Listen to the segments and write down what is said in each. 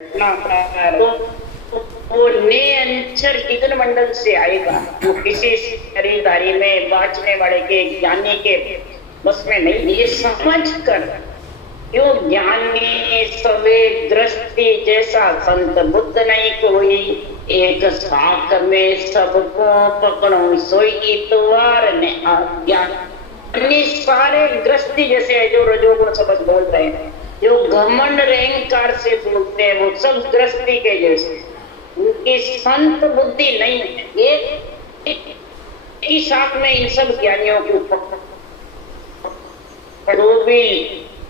वो निरंतर गगन मंडल से आएगा, वो किसी शरीरधारी में बांचने वाले के ज्ञानी के बस में नहीं। ये समझ कर क्यों ज्ञानी सवे दृष्टि जैसा संत बुद्ध नहीं कोई, एक साथ में सबको पकड़ो सोई इतवार ने ज्ञान। सारे दृष्टि जैसे है जो रजोगुण सबक बोल रहे हैं, जो घमंड अहंकार से बोलते हैं, वो सब दृष्टि के जैसे, उनकी संत बुद्धि नहीं है। एक ही साथ में इन सब ज्ञानियों के ऊपर भी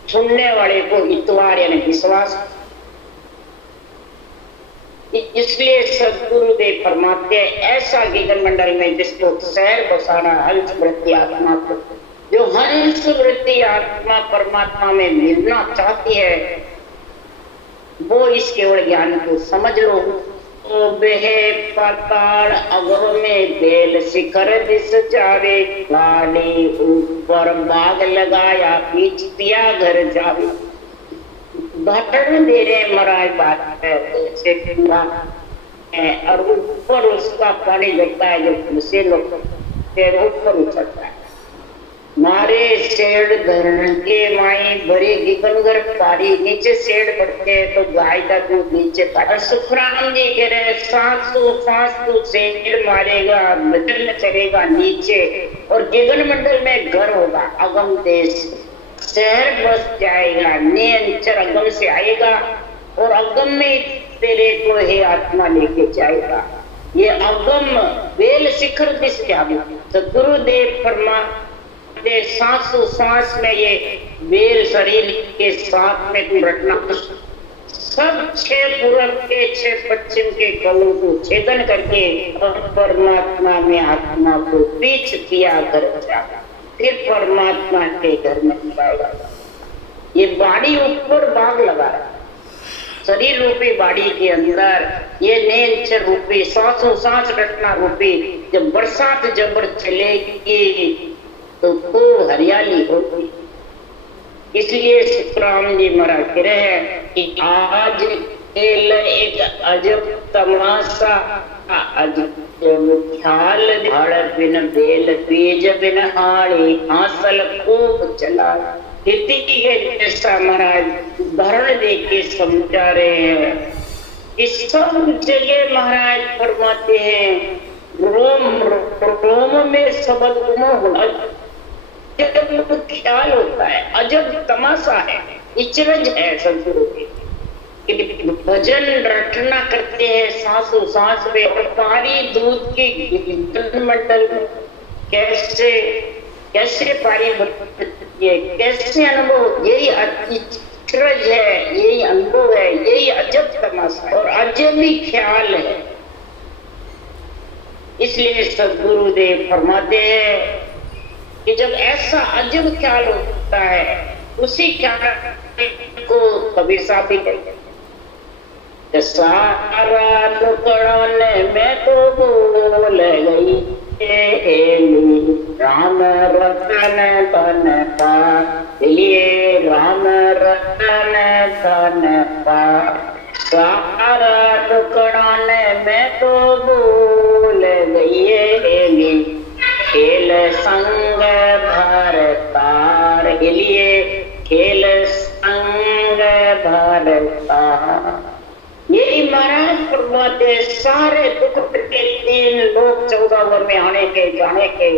सुनने वाले को इतवार यानी विश्वास। इसलिए सदगुरुदेव फरमाते ऐसा गगन मंडल में जिसको शहर बसाना हंस वृत्ति आत्मा को, जो हंस वृत्ति आत्मा परमात्मा में मिलना चाहती है, वो इस केवल ज्ञान को समझ लो। तो बेहे पाताल अगह में बेल शिखर दिस जावे, गाड़ी ऊपर बाग लगाया बीच पिया घर जावे। भाषण दे रहे महाराज बात है और ऊपर उसका पानी लगता है, जो तुलसी लोग ऊपर उछलता है। मारे शेड धरण के माई भरी गिगनगर पारी, नीचे शेड पड़ते हैं तो गाय का दूध नीचे था। सुखराम जी कह रहे 700 शेड मारेगा, बदल चलेगा नीचे, और गगन मंडल में घर होगा, अगम देश शहर बस जाएगा, निरंतर अगम से आएगा और अगम में तेरे को हे आत्मा लेके जाएगा। ये अगम बेल शिखर दिस जावे। तो गुरुदेव फरमा सांस में ये बेल शरीर के साथ में तू रटना। सब 6 पूरब के 6 पश्चिम के कलों को छेदन करके और परमात्मा में आत्मा को बीच किया कर जाएगा, फिर परमात्मा के घर में जाएगा। ये बाड़ी ऊपर बाग लगा है, शरीर रूपी बाड़ी के अंदर ये नेचर रूपी सांस रटना रूपी, जब बरसात जबर चलेगी तो खूब हरियाली होगी। इसलिए सुखराम जी महाराज कह रहे हैं कि आज एक अजब तमाशा, अजब ख्याल भाड़ बिन बेल बीज बिन हाड़ी, हासिल खूब चला। खेती के जैसा महाराज उदाहरण दे के समझा रहे हैं। इस सब जगह महाराज फरमाते हैं रोम में सबद होना ख्याल होता है, अजब तमाशा है, इचरज है। सदगुरु के भजन रटना करते हैं सांसों सांस में, और पारी दूध के गगन मंडल में कैसे कैसे पारी ये कैसे अनुभव, यही इचरज है, यही अनुभव है, यही अजब तमाशा है और अजब ही ख्याल है। इसलिए सदगुरुदेव फरमाते हैं कि जब ऐसा अजब ख्याल होता है, उसी ख्याल को कबीर साहब भी कहते हैं, सारा दुकान में तो बोल गई राम रतन तन पालिए, राम रतन तन पा। सारा दुकान में तो बोल गई खेल संग भरतार, लिए खेल संग भरतार। यही महाराज फरमाते सारे दुख के 3 लोग 14 वर में आने के जाने के,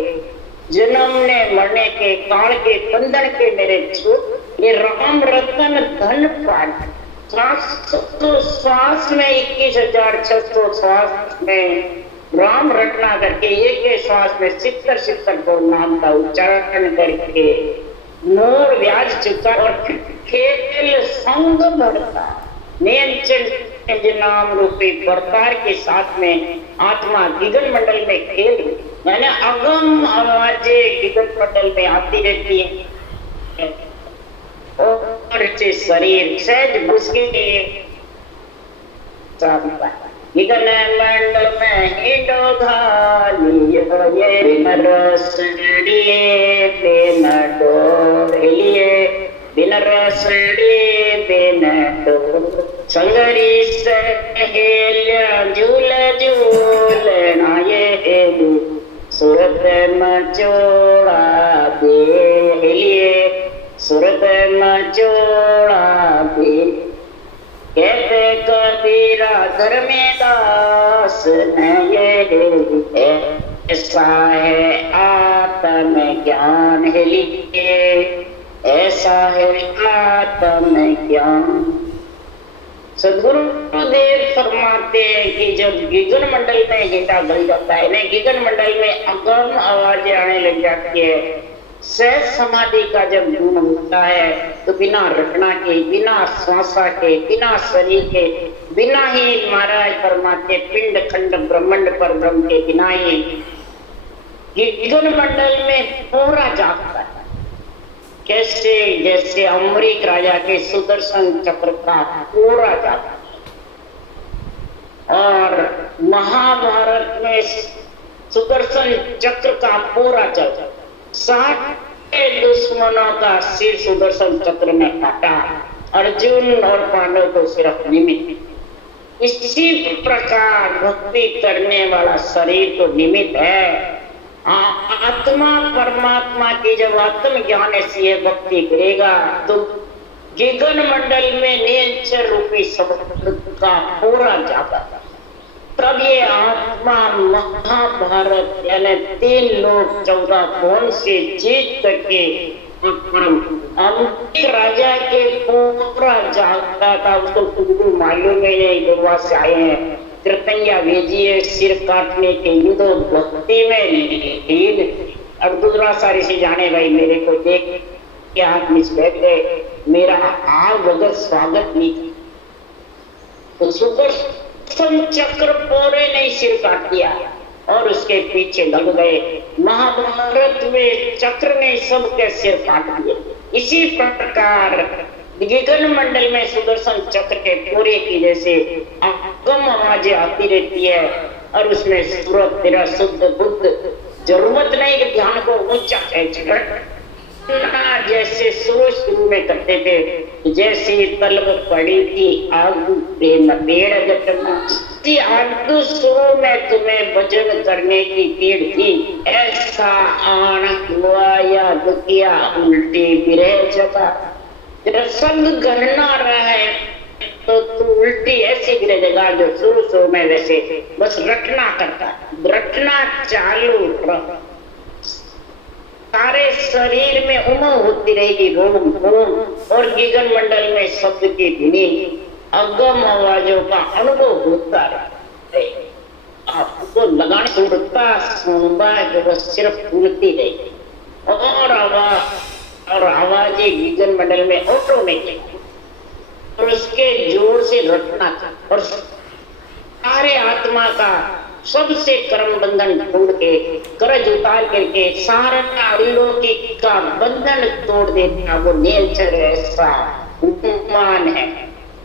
जन्मने मरने के, काल के बंधन के मेरे छूट, ये राम रतन धन पान। श्वास में 21,600 श्वास में राम रटना करके, एक श्वास में 70 को नाम का उच्चारण करके मोर व्याज चुका और खेल संग भरता, नियंत्रण नाम रूपी भरतार के साथ में आत्मा गगन मंडल में खेल, यानी अगम आवाजें गगन मंडल में आती रहती है और शरीर सहज घुसके गगन मंडल में हिंडो घाली, बिन रसड़ी बिन डोर, बिन रसड़ी बिन डोर। संगरी सहेल्या झूल झूलना ये सूरत मचोड़ा दे सूरत मचोड़ा दे कहते कबीरा धर्मेदास ये ऐसा है आत्म ज्ञान है लिए ऐसा है आत्म ज्ञान। सदगुरुदेव फरमाते हैं कि जब गिगन मंडल में हिटा बन जाता है ना, गिगन मंडल में अगम आवाजें आने लग जाती है, सहज समाधि का जब गुण होता है तो बिना रटना के, बिना श्वासा के, बिना शरीर के, बिना ही महाराज फरमाते पिंड खंड ब्रह्मांड पर ब्रह्म के बिना ही गिगन मंडल में पूरा जागता है। कैसे? जैसे अमरीक राजा के सुदर्शन चक्र का पूरा जाता और महाभारत में सुदर्शन चक्र का पूरा चलता, 60 दुश्मनों का सिर सुदर्शन चक्र में काटा, अर्जुन और पांडव को सिर्फ निमित्त। इसी प्रकार भक्ति करने वाला शरीर तो निमित्त है, आत्मा परमात्मा की जब आत्म ज्ञान से भक्ति करेगा तो गिगन मंडल में नियंत्रण रूपी शब्द का पूरा जाता, तब ये आत्मा महाभारत यानी 3 लोग 14 कौन से जीत करके अमरीक राजा के पूरा जागता था। उसको कुछ मालूम ही नहीं, गोवा से आए हैं, कृतज्ञा भेजिए सिर काटने के युद्ध भक्ति में लीन। अब दूसरा सारी से जाने भाई मेरे को देख के हाथ मिस बैठ गए, मेरा आग बगैर स्वागत नहीं। तो सुदर्शन चक्र पूरे नहीं सिर काट दिया और उसके पीछे लग गए। महाभारत में चक्र ने सबके सिर काट दिए। इसी प्रकार गिगन मंडल में सुदर्शन चक्र के पूरे की जैसे अगम आवाजें आती रहती है और उसमें सूरत तेरा शुद्ध बुद्ध, जरूरत नहीं कि ध्यान को ऊंचा जैसे शुरू में करते थे, जैसी तलब पड़ी थी आगू प्रेम पेड़ आगू शुरू में तुम्हें भजन करने की पीड़ थी, ऐसा आन हुआ या दुखिया उल्टी बिरह जगा। संग गणना रहा है तो तू उल्टी ऐसी गिरेगा जो शुरू में वैसे बस रटना करता, रटना चालू रह, सारे शरीर में उमंग होती रहेगी, रोम रोम और गिगन मंडल में शब्द की धुनी अगम आवाजों का अनुभव होता रहे। आपको लगाने सुनता सुनबा जो बस सिर्फ फूलती रहेगी और आवाजें गिगन मंडल में ऑटोमेटिक और उसके जोर से रटना था और सारे आत्मा का सबसे कर्म बंधन तोड़ के करज उतार करके सारा अलौकिक का बंधन तोड़ देना वो नेचर ऐसा उपमान है,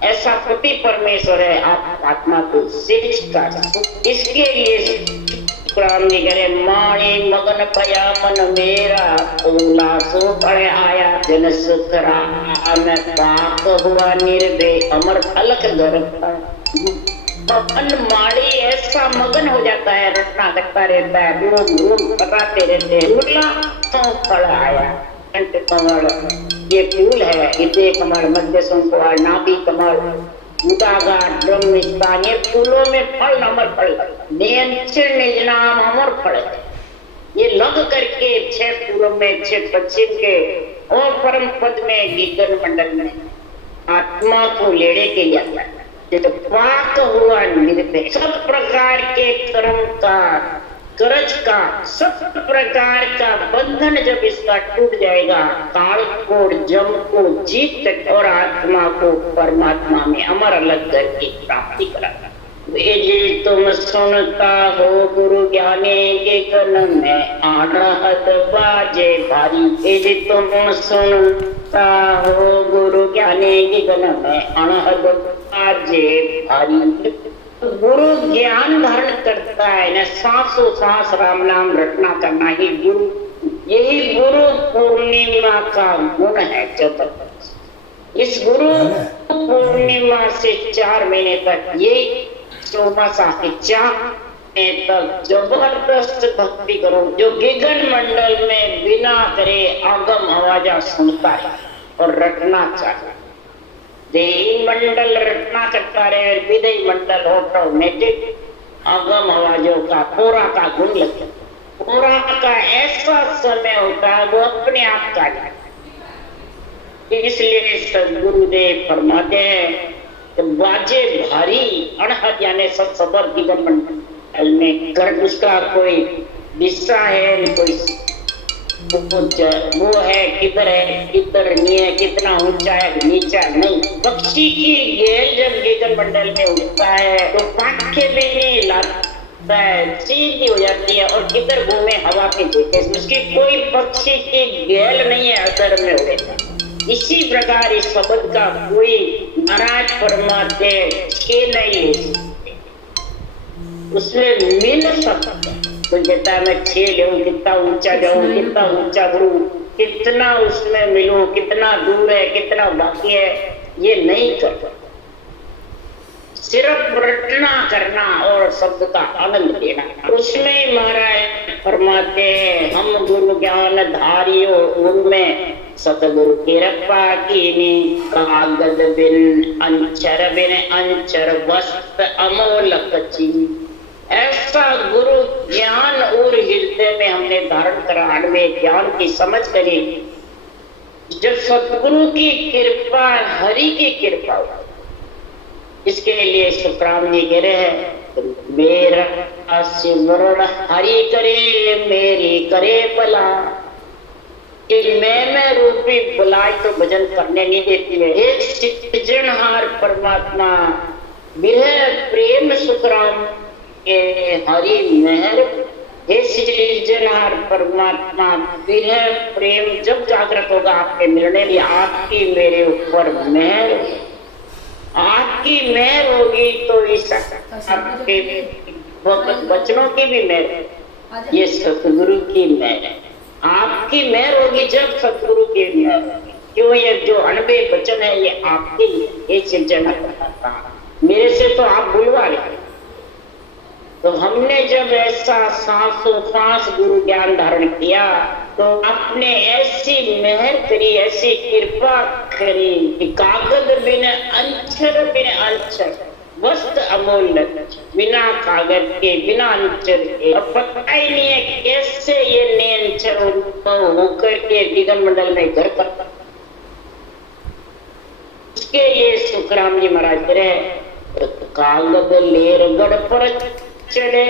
ऐसा पति परमेश्वर है। आप आत्मा को शिक्षा इसके लिए कुरान में करे माणी मगन पया मन मेरा ओला सो पड़े आया जन सुख राम पाप हुआ निर्भय अमर अलख धरता। मन माड़ी ऐसा मगन हो जाता है, रटना करता रहता है, घूम घूम बताते रहते हैं, तो फल आया कंठ कमल ये फूल है, इतने कमल मध्य संकुल नाभि कमल उदागार ब्रह्म स्थान, ये फूलों में फल अमर फल नियंत्रण निज नाम अमर फल है। ये लग करके 6 पूर्व में 6 पश्चिम के और परम पद में गिगन मंडल में आत्मा को लेने के लिए आता है। तो पाक हुआ निर्भय, सब प्रकार के कर्म का करज का सब प्रकार का बंधन जब इसका टूट जाएगा, काल को जम को जीत और आत्मा को परमात्मा में अमर अलग करके प्राप्ति कराता। वे तुम सुनता हो गुरु ज्ञाने के कन में आनहद बाजे भारी, ये तुम सुनता हो गुरु ज्ञाने के कन में अनहद बाजे भारी। गुरु ज्ञान धारण करता है न, सांसों सांस राम नाम रटना करना ही गुरु, यही गुरु पूर्णिमा का गुण है। इस गुरु पूर्णिमा से 4 महीने तक ये चौमासा की चाह तक जबरदस्त भक्ति करो। जो गगन मंडल में बिना करे आगम आवाजा सुनता है और रटना चाहता, देही मंडल रटना करता रहे, विदय मंडल ऑटोमेटिक आगम आवाजों का पूरा का गुण लगता है। पूरा का ऐसा समय होता है वो अपने आप का जाता है। इसलिए सदगुरुदेव फरमाते हैं कि बाजे भारी अनहद यानी सब सबर गगन मंडल में कर, उसका कोई दिशा है, कोई वो है किधर नहीं है, कितना ऊंचा है नीचा नहीं। पक्षी की गेल जब गगन मंडल में उड़ता है तो पंखे में नहीं लाता है, सीधी हो जाती है और किधर घूमे हवा के झोंके, उसकी कोई पक्षी की गेल नहीं है अदर में उड़ेगा। इसी प्रकार इस शब्द का कोई महाराज फरमाते के नहीं उसमें मिल सकता है। कोई कहता है मैं 6 लेऊं, कितना ऊंचा जाऊं, कितना ऊंचा बढ़ूं, कितना उसमें मिलूं, कितना दूर है, कितना बाकी है, ये नहीं करता। सिर्फ रटना करना और शब्द का आनंद लेना। उसमें महाराज फरमाते हैं हम गुरु ज्ञान धारियो उनमें सतगुरु कृपा कीनी, कागज बिन अंचर वस्त्र अमोलक चीज। ऐसा गुरु ज्ञान और हृदय में हमने धारण करा, हमें ज्ञान की समझ करी। जब सतगुरु की कृपा, हरि की कृपा हो, इसके लिए सुखराम जी कह रहे हैं मेरा सिमरण हरि करे मेरी करे भला, कि मैं रूपी बुलाई तो भजन करने नहीं देती है। एक सृजनहार परमात्मा बिरह प्रेम सुखराम के हरि मेहर, हे सृजनहार परमात्मा बिरह प्रेम जब जागृत होगा आपके मिलने की, आपकी मेरे ऊपर मेहर, आपकी मेहर होगी तो इस आपके बचनों की भी मेहर है, ये सतगुरु की मेहर है। आपकी मेहर होगी जब सतगुरु की मेहर होगी। क्यों ये जो अनबे वचन है ये आपके लिए सृजनहार, मेरे से तो आप बुलवा रहे। तो हमने जब ऐसा सांसों सांस गुरु ज्ञान धारण किया तो आपने ऐसी मेहर करी, ऐसी कृपा करी कि कागज बिन अंचर वस्त्र अमूल्य, बिना कागज के बिना अंचर के। अब पता ही नहीं है कैसे ये नियंचर होकर के गगन मंडल में घर करता। उसके लिए सुखराम जी महाराज करे कागज लेर गढ़ पर चढ़े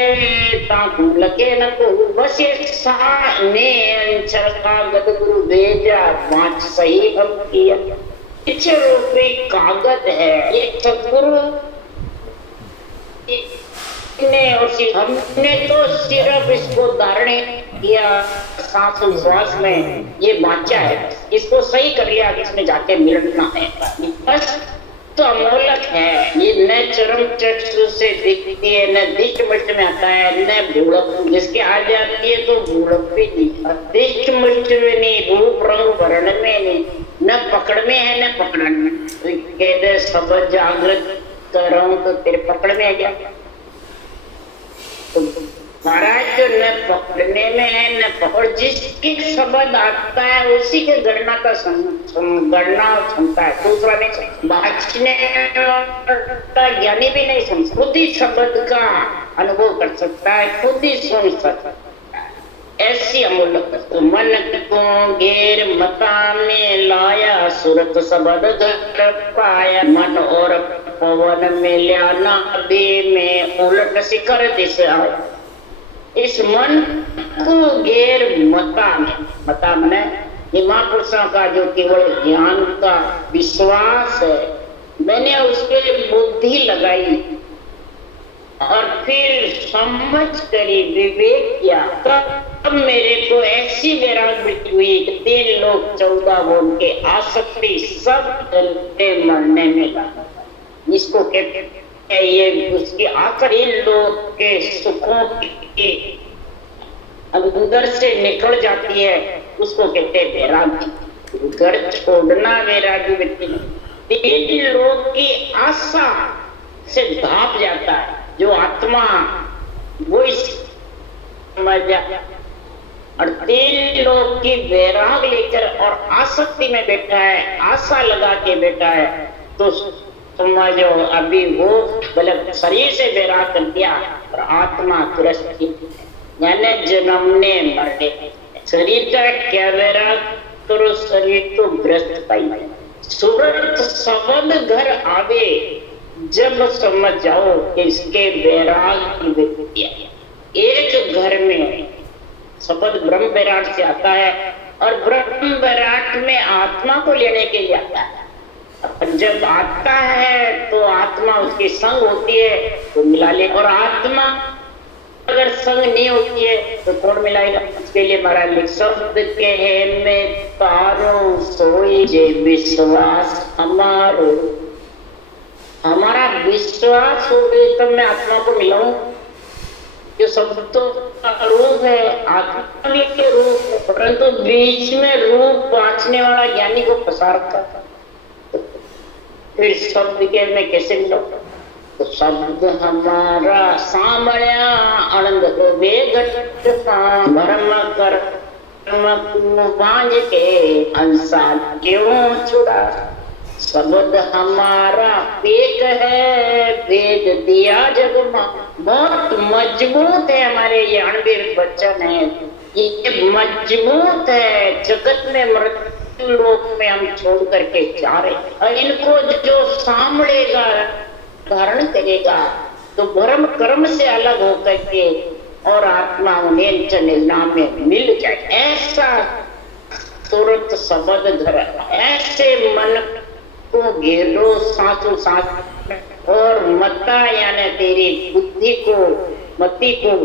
ताकू लगे न को, बस एक साने अंचर कागज गुरु भेजा पांच सही हम किया। पीछे रूपी कागज है ये सतगुरु ने, हमने तो सिर्फ इसको धारण किया सांस में, ये बाचा है, इसको सही कर लिया कि इसमें जाके मिलना है बस। तो अमोलक है ये, न चरम चक्षु से दिखती है, न दिष्ट मुष्ट में आता है, न भूलक जिसके आ जाती है तो भूलक भी नहीं, दिष्ट मुष्ट में नहीं, रूप रंग वर्ण में नहीं, न पकड़ में है न पकड़न में। तो कहते सब जागृत कर रहा हूं तो तेरे पकड़ में आ गया। तो महाराज जो न पकड़ने में है न पकड़, जिसकी शब्द आता है उसी के गणना का गणना सुनता है, दूसरा नहीं। बाचने का ज्ञानी भी नहीं सुन, खुद ही शब्द का अनुभव कर सकता है, खुद ही सुन सकता है। ऐसी अमूल्य तो मन को घेर मता में लाया, सुरत शब्द घर पाया, मन और पवन में लिया बे में उलट शिखर दिशा। इस मन को घेर मता में महापुरुषों का जो केवल ज्ञान का विश्वास है, मैंने उसके लिए बुद्धि लगाई और फिर समझ करी, विवेक किया, तब मेरे को ऐसी वैराग्य हुई कि 3 लोग 14 गुण के आसक्ति सब चलते मरने में लगा। इसको कहते ये उसकी आखिरी लोग के सुखों की अंदर से निकल जाती है, उसको कहते हैं वैराग्य। घर छोड़ना वैराग्य व्यक्ति नहीं, तीन लोग की आशा से भाप जाता है जो आत्मा, वो समझ जाता, और तीन लोग की वैराग लेकर और आसक्ति में बैठा है, आशा लगा के बैठा है, तो समझो अभी वो गलत शरीर से वैराग कर दिया और आत्मा ग्रस्त, यानी जन्मने मरने। शरीर का क्या वैराग करो, शरीर तो ग्रस्त पाई। सूरत सबद घर आवे जब समझ जाओ कि इसके वैराग की व्यक्ति एक घर में शब्द ब्रह्म विराट से आता है और ब्रह्म विराट में आत्मा को लेने के लिए आता है। जब आता है तो आत्मा उसकी संग होती है तो मिला ले, और आत्मा अगर संग नहीं होती है तो कौन मिलाएगा। इसके लिए महाराज शब्द के है में तारो सोई जे विश्वास हमारो, हमारा विश्वास हो गई तब मैं आत्मा को मिलाऊं। जो शब्दों का रूप है आत्मा के रूप है, परंतु बीच में रूप बांचने वाला ज्ञानी को प्रसारता था, फिर शब्द के में कैसे मिलाऊं। तो शब्द हमारा सामया आनंद वेगट भरम कर बांझ के अंसा क्यों छुड़ा। शब्द हमारा पेक है वेद दिया जगमा, बहुत मजबूत है हमारे ये अणबीर वचन है, ये मजबूत है। जगत में मृत्यु लोक में हम छोड़ करके जा रहे हैं, और इनको जो सांभळेगा धारण करेगा तो भ्रम कर्म से अलग होकर के और आत्मा उन्हें नाम में मिल जाए। ऐसा सूरत शब्द घर, ऐसे मन को घेरो सासू सास और मता यानी तेरी बुद्धि को, मति को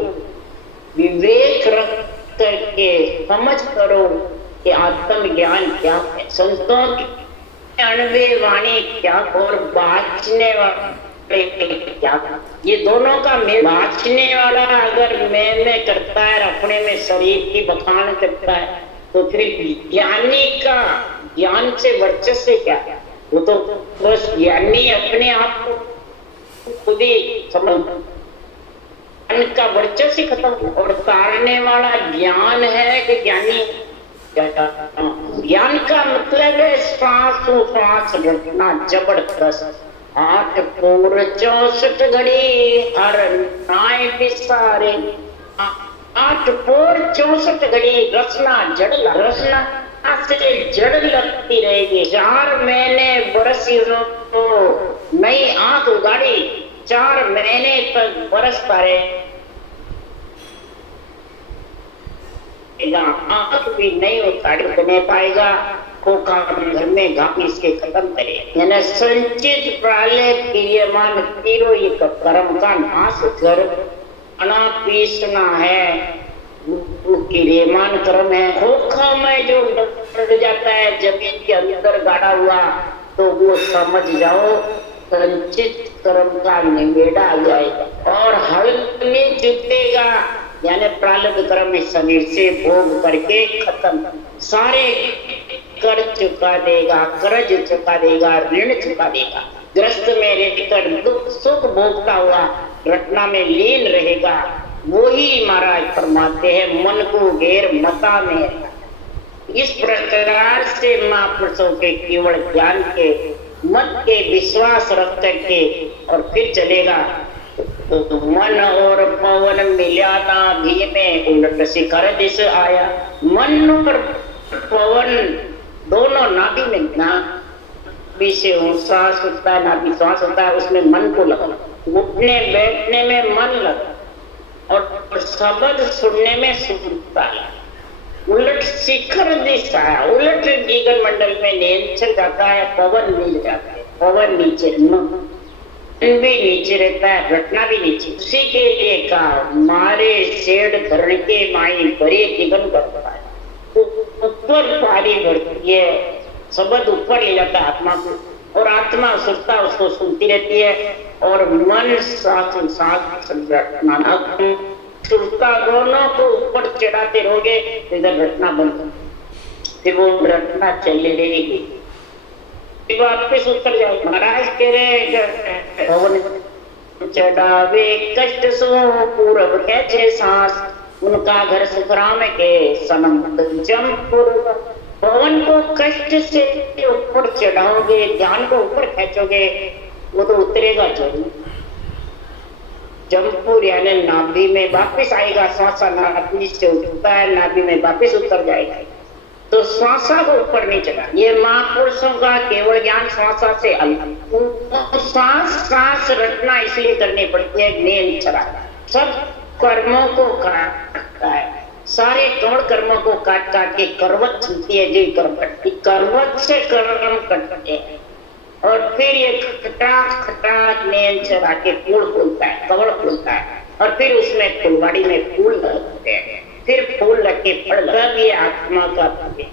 विवेक रख करके समझ करो कि आत्म ज्ञान क्या है, संतों की अणवे वाणी क्या और बाँचने वाला क्या। ये दोनों का मेल, बाँचने वाला अगर मैं करता है, अपने में शरीर की बखान करता है, तो फिर ज्ञानी का ज्ञान से वर्चस्व क्या है। वो तो बस ज्ञानी अपने आप को खुद ही समझ, का वर्चस्व खत्म, और तारने वाला ज्ञान है कि ज्ञानी। ज्ञान का मतलब है श्वास रखना जबरदस्त। 8 पूर 64 घड़ी हर नाय विसारे, 8 पूर 64 घड़ी रचना जड़, रचना से जड़ लगती रहेगी। 4 महीने बरसी तो नई आंख उगाड़ी, 4 महीने तक बरसता रहेगा, आंख भी नहीं उतार बने पाएगा। खोखा घर में घापी इसके खत्म करे, यानी संचित प्रालय क्रियमान तीरो ये कर्म का नाश कर अना पीसना है, क्रियमान कर्म है। खोखा में जो बढ़ जाता है जमीन के अंदर गाड़ा हुआ, तो वो समझ जाओ संचित कर्म का निबेड़ा आ जाएगा और हल में जुटेगा, यानी प्रारब्ध कर्म में शरीर से भोग करके खत्म, सारे कर चुका देगा, कर्ज चुका देगा, ऋण चुका देगा। ग्रस्त में रहकर दुख सुख भोगता हुआ रटना में लीन रहेगा। वही महाराज फरमाते हैं मन को घेर मता में। इस प्रकार से महापुरुषों के केवल ज्ञान के मत के विश्वास रख करके और फिर चलेगा तो मन और पवन मिला ना भी में उलट शिखर दिश आया। मन और पवन दोनों नाभि में, नाभि से श्वास होता है, नाभि श्वास होता है, उसमें मन को लगा, उठने बैठने में मन लगा और शब्द सुनने में सुनता है। उलट शिखर दिशा है, उलट गगन मंडल में नीचे जाता है, पवन मिल जाता है, पवन नीचे भी नीचे रहता है, रटना भी नीचे। उसी के लिए कहा मारे शेड धरण के माई बड़े गगन करता है, तो ऊपर पारी बढ़ती है, शब्द ऊपर ले जाता है आत्मा को, और आत्मा सुनता उसको सुनती रहती है, और मन साथ साथ रटना सुनता दोनों को ऊपर चढ़ाते रहोगे, इधर रटना बंद, फिर वो रटना चली रहेगी। वापिस उतर जाओ। महाराज कह रहे पवन चढ़ावे कष्ट सो पूरब कैचे सांस, उनका घर सुखराम के सनम जमपुर। पवन को कष्ट से ऊपर चढ़ाओगे, ध्यान को ऊपर खींचोगे, वो तो उतरेगा जरूर। जमपुर यानी नाभि में वापिस आएगा। श्वासा नाभि से उठता है, नाभि में वापिस उतर जाएगा। तो श्वासा को ऊपर नहीं चढ़ा। ये महापुरुषों का केवल ज्ञान श्वासा से अलग। सांस सांस रचना इसलिए करनी पड़ती है, ज्ञान चला सब कर्मों को काटता है, सारे कौन कर्मों को काट काट के करवट चलती है। जी करवट से कर्म कटते हैं और फिर ये खटा खटा ज्ञान चला के फूल फूलता है, कवड़ फूलता है और फिर उसमें फुलवाड़ी में फूल लगते हैं, फिर फूल लगे फल ये आत्मा का है।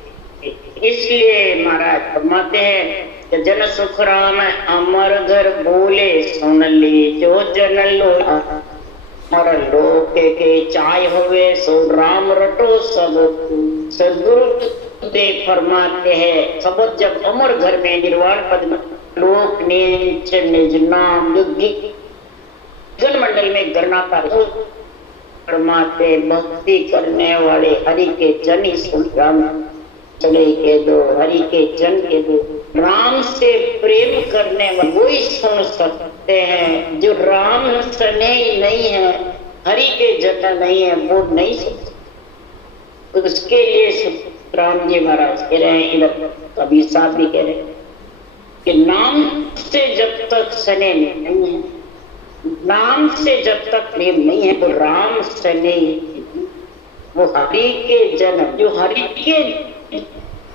इसलिए महाराज फरमाते हैं कि जन सुख राम अमर घर बोले सुन ली जो जन लो अमर लोक के चाय होवे सो राम रटो सब। सदगुरु देव फरमाते हैं सब जब अमर घर में निर्वाण पद में लोक नीच निज नाम युद्धि गण मंडल में गणना कर परमात्मा भक्ति करने वाले हरि के जन ही सुन राम चले के दो, हरि के जन के दो। राम से प्रेम करने वाले वही सुन सकते हैं, जो राम सने नहीं है, हरि के जन नहीं है, वो नहीं सुन सकते। तो उसके लिए राम जी महाराज कह रहे हैं, इधर कबीर साहब भी कह रहे हैं कि नाम से जब तक सने नहीं है, नाम से जब तक प्रेम नहीं है तो राम सने वो हरि के जन्म, जो हरि के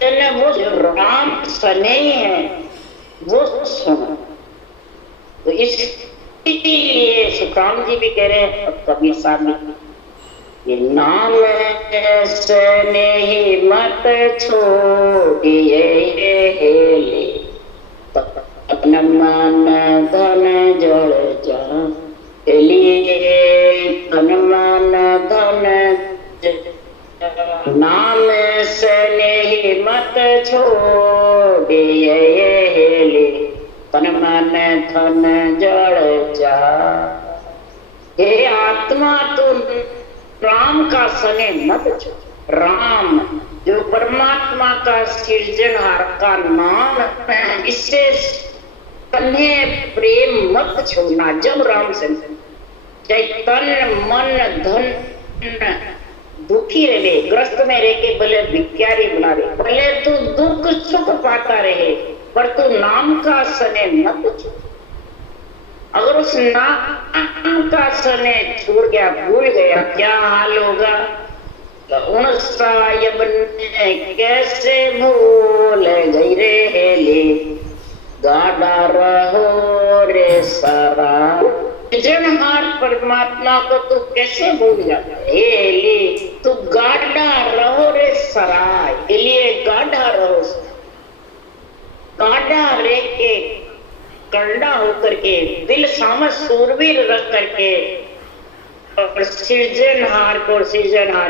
जन्म वो जो राम सने है वो सुनो। तो इसलिए सुखराम जी भी कह रहे हैं और कबीर साहब भी, ये नाम सने ही मत छोड़िए अपना मन धन जड़ जा तन मन धन नाम सने मत छोड़िए तन मन धन जड़ जा। हे आत्मा तू राम का सने मत छोड़। राम जो परमात्मा का सृजनहार का नाम है, इससे तन्हें प्रेम मत छोड़ना। जब राम से चाहे तन मन धन दुखी रहे, ग्रस्त में रह के भले भिखारी बना रहे, भले तू दुख सुख पाता रहे, पर तू नाम का सने मत छोड़। अगर उस नाम का सने छोड़ गया, भूल गया, क्या हाल होगा? उन सायब ने कैसे भूल गई रे ले गाड़ा रहो रे सारा। सृजनहार परमात्मा को तू कैसे भूल जाता है? तू गाड़ा रहो रे सराय, लिए गाढ़ा रहो, गाढ़ा रे के कंडा होकर के दिल सामस सूरवीर रख करके और सृजनहार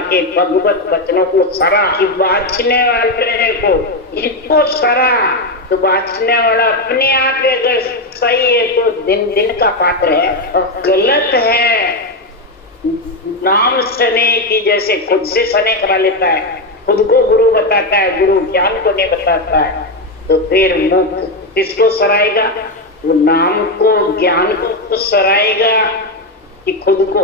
के भगवत वचनों को सरा कि बाँचने वाले को इनको सरा। तो बाँचने वाला अपने आप अगर सही है तो दिन दिन का पात्र है, और गलत है नाम सने की जैसे खुद से सने करा लेता है, खुद को गुरु बताता है, गुरु ज्ञान को नहीं बताता है, तो फिर मुख किसको सराएगा? वो नाम को ज्ञान को सराएगा कि खुद को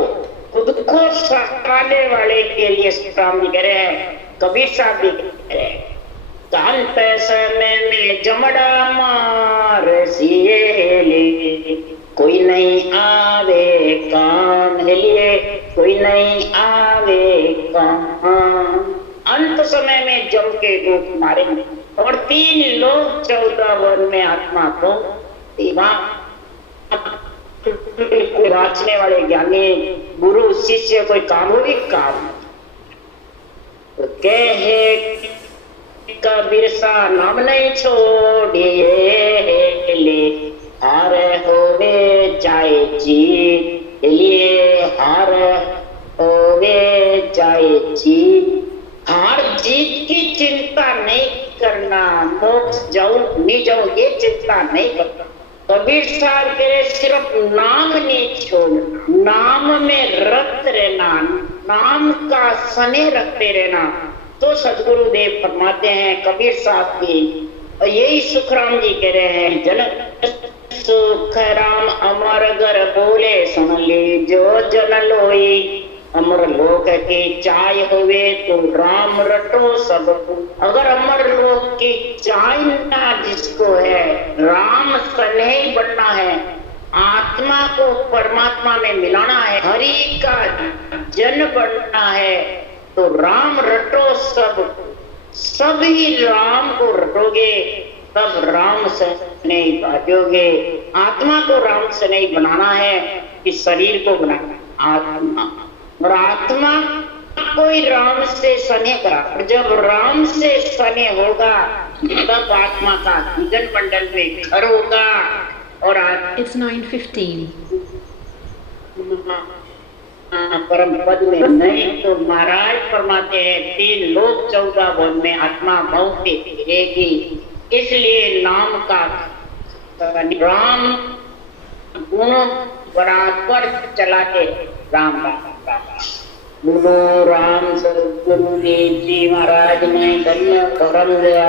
सराने वाले के लिए राम जी कह रहे हैं, कबीर साहब भी कह रहे हैं, कान पैसने में जमड़ा मार सिए कोई नहीं आवे काम लिए, कोई नहीं आवे काम। अंत समय में जम के रूप मारेंगे और 3 लोग 14 वन में आत्मा को बाँचने वाले ज्ञानी गुरु शिष्य कोई काम हो भी काम तो कहे कबीर सा नाम नहीं छोड़िए ले हार होवे चाहे जीत लिए, हार होवे चाहे जीत। हार जीत की चिंता नहीं करना, मोक्ष जाऊं नहीं जाऊं ये चिंता नहीं करता। कबीर साहब कह रहे सिर्फ नाम नहीं छोड़ना, नाम में रत रहना, नाम का स्नेह रखते रहना। तो सदगुरुदेव फरमाते हैं कबीर साहब की, और यही सुखराम जी कह रहे हैं, जन सुख राम अमर घर बोले सुन ली जो जन लोई, अमर लोक की चाय हुए तो राम रटो सब। अगर अमर लोक की चाय ना जिसको है, राम स्नेही बनना है, आत्मा को परमात्मा में मिलाना है, हरि का जन बनना है, तो राम रटो सब। सभी राम को रटोगे तब राम से नहीं बाजोगे। आत्मा को राम से नहीं बनाना है कि शरीर को बनाना आत्मा, और आत्मा कोई राम से स्नेह करा। जब राम से स्नेह होगा तब आत्मा का गगन मंडल में घर होगा। और It's 9:15. परम पद में नहीं तो महाराज फरमाते हैं 3 लोक 14 भुवन में आत्मा बहु पे फिरेगी। इसलिए नाम का राम गुणों बराबर चलाते राम का। बोलो राम सदगुरु देव जी महाराज ने धन्य करम दिया।